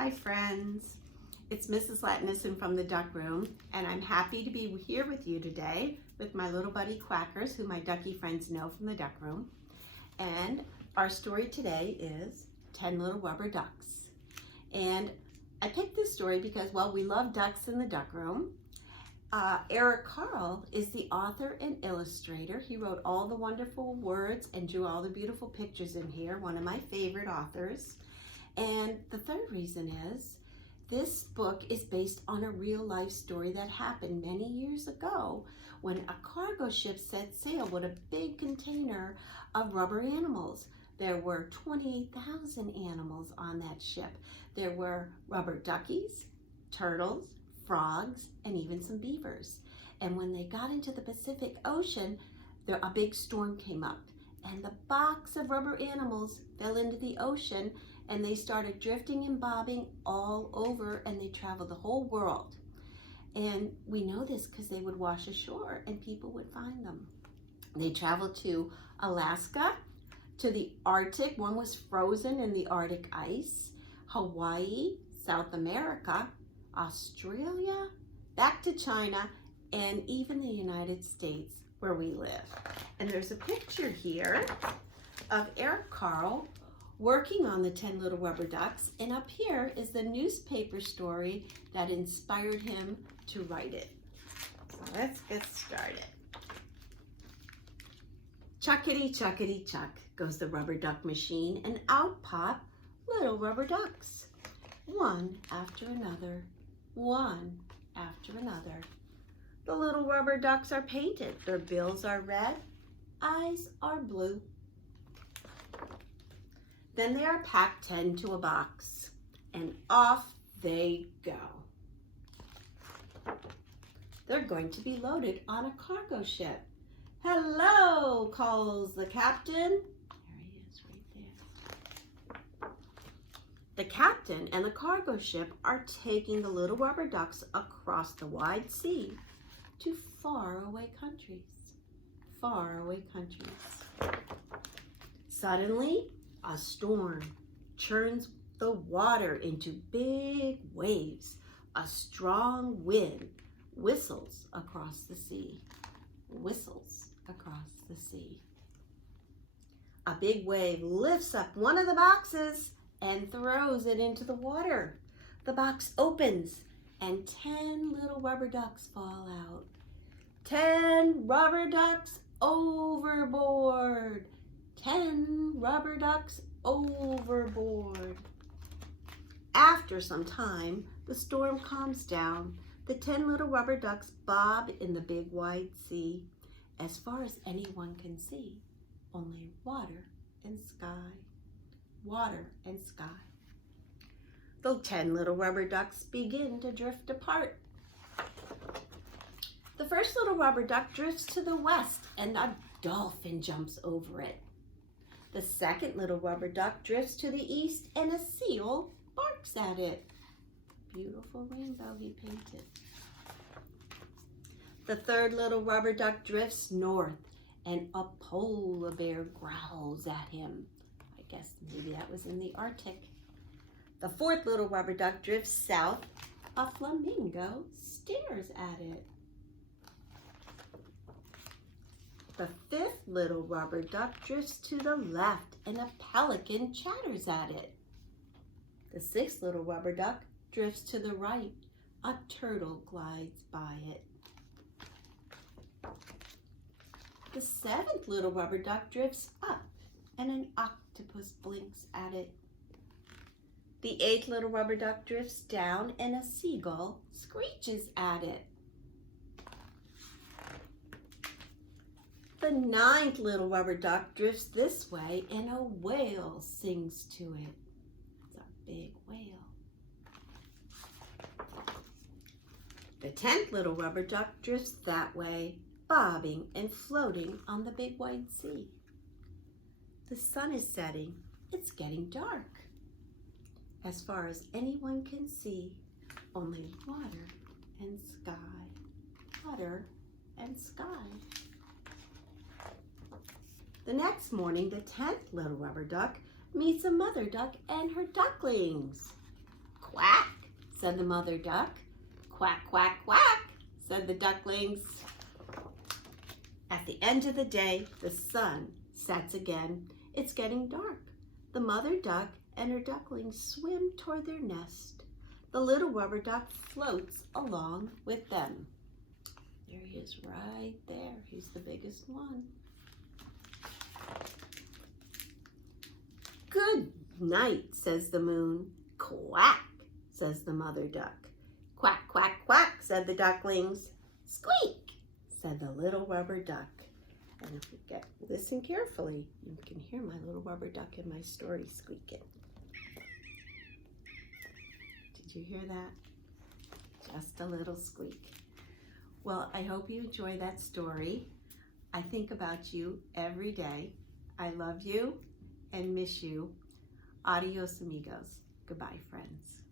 Hi friends, it's Mrs. Latanision from the Duck Room, and I'm happy to be here with you today with my little buddy Quackers, who my ducky friends know from the Duck Room. And our story today is 10 Little Rubber Ducks. And I picked this story because, well, we love ducks in the Duck Room. Carle is the author and illustrator. He wrote all the wonderful words and drew all the beautiful pictures in here, one of my favorite authors. And the third reason is this book is based on a real life story that happened many years ago when a cargo ship set sail with a big container of rubber animals. There were 28,000 animals on that ship. There were rubber duckies, turtles, frogs, and even some beavers. And when they got into the Pacific Ocean, a big storm came up and the box of rubber animals fell into the ocean, and they started drifting and bobbing all over, and they traveled the whole world. And we know this because they would wash ashore and people would find them. They traveled to Alaska, to the Arctic. One was frozen in the Arctic ice. Hawaii, South America, Australia, back to China, and even the United States where we live. And there's a picture here of Carle working on the 10 Little Rubber Ducks, and up here is the newspaper story that inspired him to write it. So let's get started. Chuckity, chuckity, chuck goes the rubber duck machine, and out pop little rubber ducks. One after another, one after another. The little rubber ducks are painted. Their bills are red, eyes are blue. Then they are packed 10 to a box, and off they go. They're going to be loaded on a cargo ship. Hello, calls the captain. There he is right there. The captain and the cargo ship are taking the little rubber ducks across the wide sea to faraway countries. Faraway countries. Suddenly, a storm churns the water into big waves. A strong wind whistles across the sea. Whistles across the sea. A big wave lifts up one of the boxes and throws it into the water. The box opens and 10 little rubber ducks fall out. 10 rubber ducks overboard. 10 rubber ducks overboard. After some time, the storm calms down. The 10 little rubber ducks bob in the big wide sea. As far as anyone can see, only water and sky. Water and sky. The 10 little rubber ducks begin to drift apart. The first little rubber duck drifts to the west, and a dolphin jumps over it. The second little rubber duck drifts to the east, and a seal barks at it. Beautiful rainbow he painted. The third little rubber duck drifts north, and a polar bear growls at him. I guess maybe that was in the Arctic. The fourth little rubber duck drifts south. A flamingo stares at it. The fifth little rubber duck drifts to the left, and a pelican chatters at it. The sixth little rubber duck drifts to the right. A turtle glides by it. The seventh little rubber duck drifts up, and an octopus blinks at it. The eighth little rubber duck drifts down, and a seagull screeches at it. The ninth little rubber duck drifts this way, and a whale sings to it. It's a big whale. The 10th little rubber duck drifts that way, bobbing and floating on the big wide sea. The sun is setting. It's getting dark. As far as anyone can see, only water and sky. Water and sky. The next morning, the 10th little rubber duck meets a mother duck and her ducklings. Quack, said the mother duck. Quack, quack, quack, said the ducklings. At the end of the day, the sun sets again. It's getting dark. The mother duck and her ducklings swim toward their nest. The little rubber duck floats along with them. There he is right there. He's the biggest one. Good night, says the moon. Quack, says the mother duck. Quack, quack, quack, said the ducklings. Squeak, said the little rubber duck. And if you listen carefully, you can hear my little rubber duck in my story squeaking. Did you hear that? Just a little squeak. Well, I hope you enjoy that story. I think about you every day. I love you and miss you. Adios, amigos. Goodbye, friends.